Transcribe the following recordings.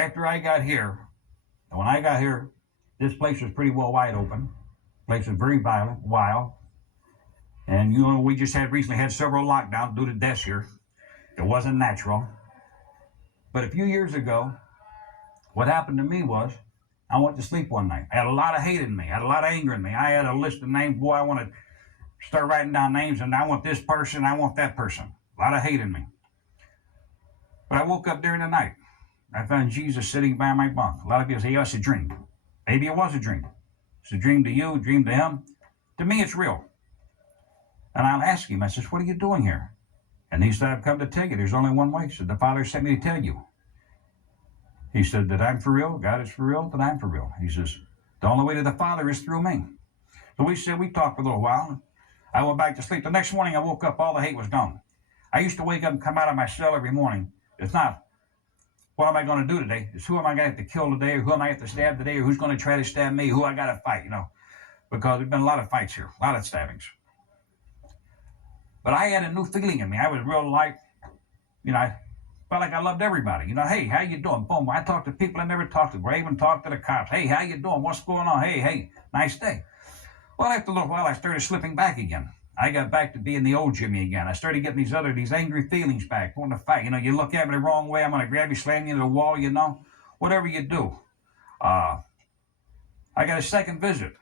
after I got here, and when I got here, this place was pretty well wide open. The place was very violent, wild. And we just recently had several lockdowns due to deaths here. It wasn't natural. But a few years ago, what happened to me was, I went to sleep one night. I had a lot of hate in me. I had a lot of anger in me. I had a list of names. Boy, I want to start writing down names, and I want this person, I want that person. A lot of hate in me. But I woke up during the night. I found Jesus sitting by my bunk. A lot of people say, oh, it's a dream. Maybe it was a dream. It's a dream to you, a dream to him. To me, it's real. And I'll ask him, I says, what are you doing here? And he said, I've come to tell you, there's only one way. He said, the Father sent me to tell you. He said that I'm for real, God is for real, that I'm for real. He says, the only way to the Father is through me. So we talked for a little while. I went back to sleep. The next morning I woke up, all the hate was gone. I used to wake up and come out of my cell every morning. It's not, what am I going to do today? It's who am I going to have to kill today, or who am I going to have to stab today, or who's going to try to stab me, who I got to fight, because there's been a lot of fights here, a lot of stabbings. But I had a new feeling in me. I was real I felt like I loved everybody. Hey, how you doing? Boom. I talked to people I never talked to. I even talked to the cops. Hey, how you doing? What's going on? Hey, nice day. Well, after a little while, I started slipping back again. I got back to being the old Jimmy again. I started getting these angry feelings back, wanting to fight. You look at me the wrong way, I'm going to grab you, slam you into the wall, whatever you do. I got a second visit.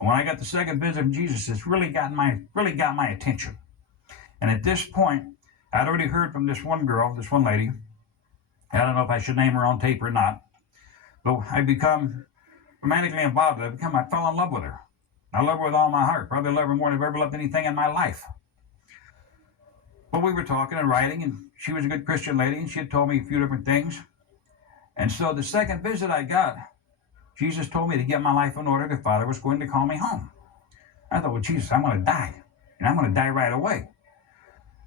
And when I got the second visit from Jesus, it's really got my attention. And at this point, I'd already heard from this one girl, this one lady. I don't know if I should name her on tape or not. But I become romantically involved with her. I fell in love with her. I love her with all my heart. Probably love her more than I've ever loved anything in my life. But we were talking and writing, and she was a good Christian lady, and she had told me a few different things. And so the second visit I got, Jesus told me to get my life in order. The Father was going to call me home. I thought, well, Jesus, I'm going to die. And I'm going to die right away.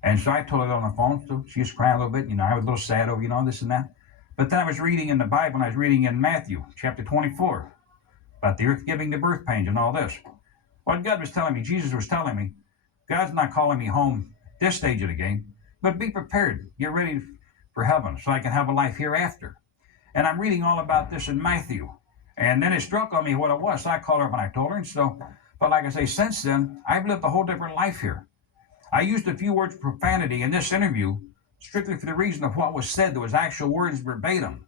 And so I told her on the phone. So she was crying a little bit. I was a little sad over, this and that. But then I was reading in the Bible, and I was reading in Matthew chapter 24 about the earth giving the birth pains and all this. What God was telling me, Jesus was telling me, God's not calling me home this stage of the game, but be prepared. Get ready for heaven so I can have a life hereafter. And I'm reading all about this in Matthew. And then it struck on me what it was. So I called her up and I told her. And so, but like I say, since then, I've lived a whole different life here. I used a few words of profanity in this interview strictly for the reason of what was said. There was actual words verbatim.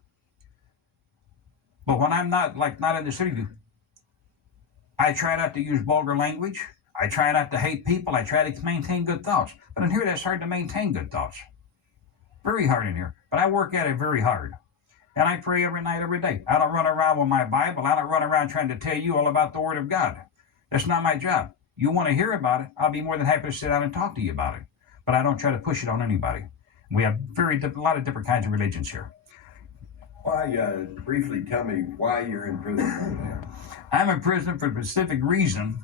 But when I'm not in this interview, I try not to use vulgar language. I try not to hate people. I try to maintain good thoughts. But in here, that's hard to maintain good thoughts. Very hard in here. But I work at it very hard. And I pray every night, every day. I don't run around with my Bible. I don't run around trying to tell you all about the Word of God. That's not my job. You want to hear about it, I'll be more than happy to sit down and talk to you about it. But I don't try to push it on anybody. We have a lot of different kinds of religions here. Why, briefly tell me why you're in prison right now. I'm in prison for a specific reason.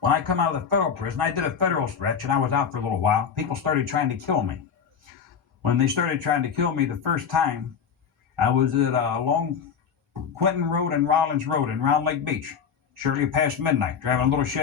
When I come out of the federal prison, I did a federal stretch, and I was out for a little while. People started trying to kill me. When they started trying to kill me the first time, I was at along Quentin Road and Rollins Road in Round Lake Beach, shortly past midnight, driving a little Chevy.